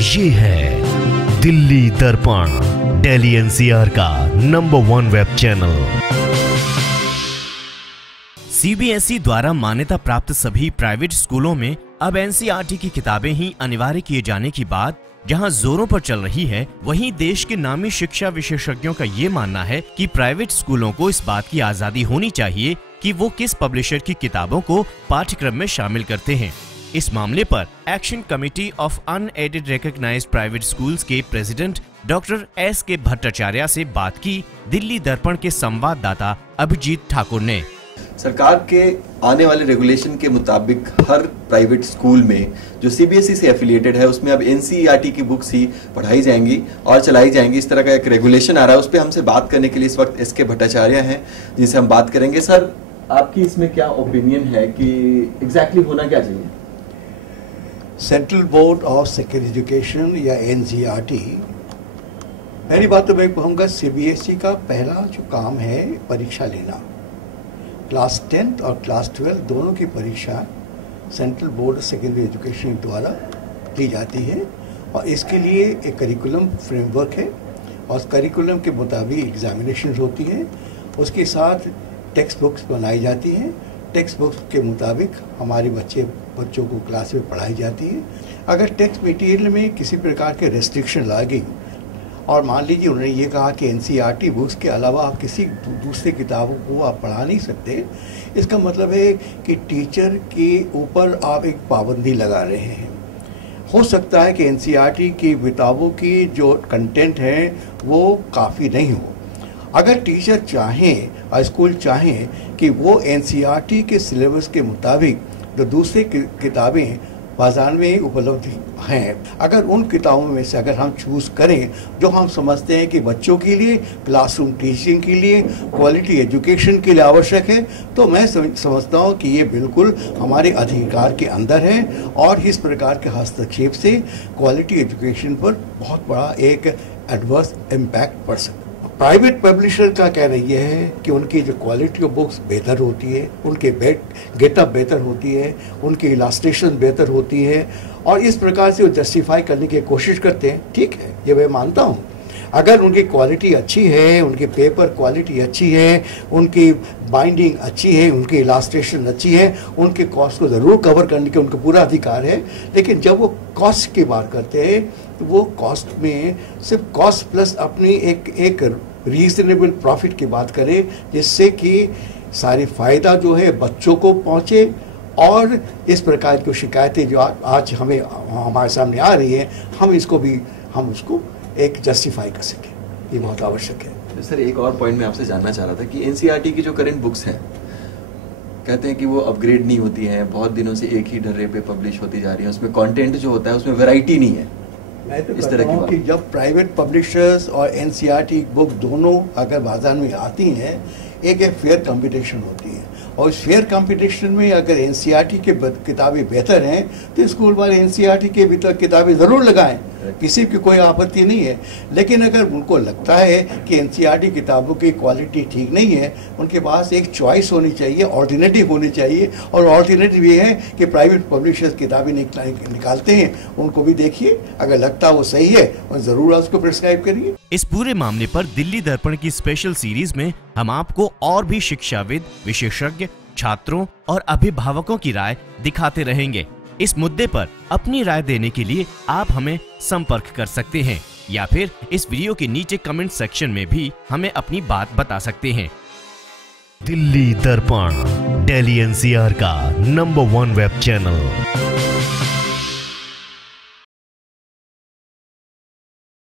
ये है दिल्ली दर्पण, दिल्ली एनसीआर का नंबर 1 वेब चैनल। सीबीएसई द्वारा मान्यता प्राप्त सभी प्राइवेट स्कूलों में अब एनसीईआरटी की किताबें ही अनिवार्य किए जाने की बात जहां जोरों पर चल रही है, वहीं देश के नामी शिक्षा विशेषज्ञों का ये मानना है कि प्राइवेट स्कूलों को इस बात की आजादी होनी चाहिए कि वो किस पब्लिशर की किताबों को पाठ्यक्रम में शामिल करते हैं। इस मामले पर action committee of unaided recognized private schools के प्रेसिडेंट डॉक्टर एस.के. भट्टाचार्य से बात की दिल्ली दर्पण के संवाददाता अभिजीत ठाकुर ने। सरकार के आने वाले रेगुलेशन के मुताबिक हर प्राइवेट स्कूल में जो सीबीएसई से एफिलिएटेड है उसमें अब एनसीईआरटी की बुक्स ही पढ़ाई जाएंगी और चलाई जाएंगी। इस तरह का एक रेगुलेशन आ रहा है, उस पर हमसे बात करने के लिए इस वक्त एस.के. भट्टाचार्य हैं जिनसे हम बात करेंगे। सर, आपकी इसमें क्या ओपिनियन है कि एग्जैक्टली होना क्या चाहिए? Central board of secondary education या एनसीईआरटी, पहली बात तो मैं कहूँगा सीबीएसई का पहला जो काम है परीक्षा लेना। क्लास 10 और क्लास 12 दोनों की परीक्षा central board of secondary education द्वारा ली जाती है और इसके लिए एक करिकुलम फ्रेमवर्क है और उस करिकुलम के मुताबिक एग्जामिनेशन होती है। उसके साथ टेक्स्ट बुक्स बनाई जाती हैं। टेक्स्ट बुक्स के मुताबिक हमारे बच्चों को क्लास में पढ़ाई जाती है। अगर टेक्स्ट मटेरियल में किसी प्रकार के रेस्ट्रिक्शन ला गई और मान लीजिए उन्होंने ये कहा कि एनसीईआरटी बुक्स के अलावा आप किसी दूसरी किताबों को आप पढ़ा नहीं सकते, इसका मतलब है कि टीचर के ऊपर आप एक पाबंदी लगा रहे हैं। हो सकता है कि एनसीईआरटी की किताबों की जो कंटेंट है वो काफ़ी नहीं हो। अगर टीचर चाहें और स्कूल चाहें कि वो एनसीईआरटी के सिलेबस के मुताबिक जो दूसरी किताबें बाजार में उपलब्ध हैं, अगर उन किताबों में से अगर हम चूज़ करें जो हम समझते हैं कि बच्चों के लिए, क्लासरूम टीचिंग के लिए, क्वालिटी एजुकेशन के लिए आवश्यक है, तो मैं समझता हूं कि ये बिल्कुल हमारे अधिकार के अंदर है और इस प्रकार के हस्तक्षेप से क्वालिटी एजुकेशन पर बहुत बड़ा एक एडवर्स इम्पैक्ट पड़ सकता है। प्राइवेट पब्लिशर का कह रही है कि उनकी जो क्वालिटी ऑफ बुक्स बेहतर होती है, उनके गेटअप बेहतर होती है, उनकी इलास्ट्रेशन बेहतर होती है और इस प्रकार से वो जस्टिफाई करने की कोशिश करते हैं। ठीक है, ये मैं मानता हूँ। अगर उनकी क्वालिटी अच्छी है, उनके पेपर क्वालिटी अच्छी है, उनकी बाइंडिंग अच्छी है, उनकी इलास्ट्रेशन अच्छी है, उनके कॉस्ट को ज़रूर कवर करने का उनका पूरा अधिकार है। लेकिन जब वो कॉस्ट की बात करते हैं तो वो कॉस्ट में सिर्फ कॉस्ट प्लस अपनी एक रीजनेबल प्रॉफिट की बात करें जिससे कि सारी फ़ायदा जो है बच्चों को पहुँचे और इस प्रकार की शिकायतें जो आज हमारे सामने आ रही है हम उसको एक जस्टिफाई कर सकें, ये बहुत आवश्यक है। सर, एक और पॉइंट मैं आपसे जानना चाह रहा था कि एनसीईआरटी की जो करंट बुक्स हैं कहते हैं कि वो अपग्रेड नहीं होती हैं, बहुत दिनों से एक ही ढर्रे पे पब्लिश होती जा रही हैं, उसमें कंटेंट जो होता है उसमें वैरायटी नहीं है। मैं तो कहता हूँ कि जब प्राइवेट पब्लिशर्स और एनसीईआरटी बुक दोनों अगर बाजार में आती हैं, एक फेयर कंपटीशन होती है और इस फेयर कंपटीशन में अगर एनसीईआरटी के किताबें बेहतर हैं तो स्कूल वाले एनसीईआरटी के भीतर किताबें ज़रूर लगाएं, किसी की कोई आपत्ति नहीं है। लेकिन अगर उनको लगता है कि एनसीईआरटी किताबों की क्वालिटी ठीक नहीं है, उनके पास एक चॉइस होनी चाहिए, ऑल्टरनेटिव होनी चाहिए और ऑल्टरनेटिव ये है कि प्राइवेट पब्लिशर्स किताबें निकालते हैं, उनको भी देखिए, अगर लगता है वो सही है और ज़रूर उसको प्रिस्क्राइब करिए। इस पूरे मामले पर दिल्ली दर्पण की स्पेशल सीरीज में हम आपको और भी शिक्षाविद, विशेषज्ञ, छात्रों और अभिभावकों की राय दिखाते रहेंगे। इस मुद्दे पर अपनी राय देने के लिए आप हमें संपर्क कर सकते हैं या फिर इस वीडियो के नीचे कमेंट सेक्शन में भी हमें अपनी बात बता सकते हैं। दिल्ली दर्पण, दिल्ली एनसीआर का नंबर 1 वेब चैनल।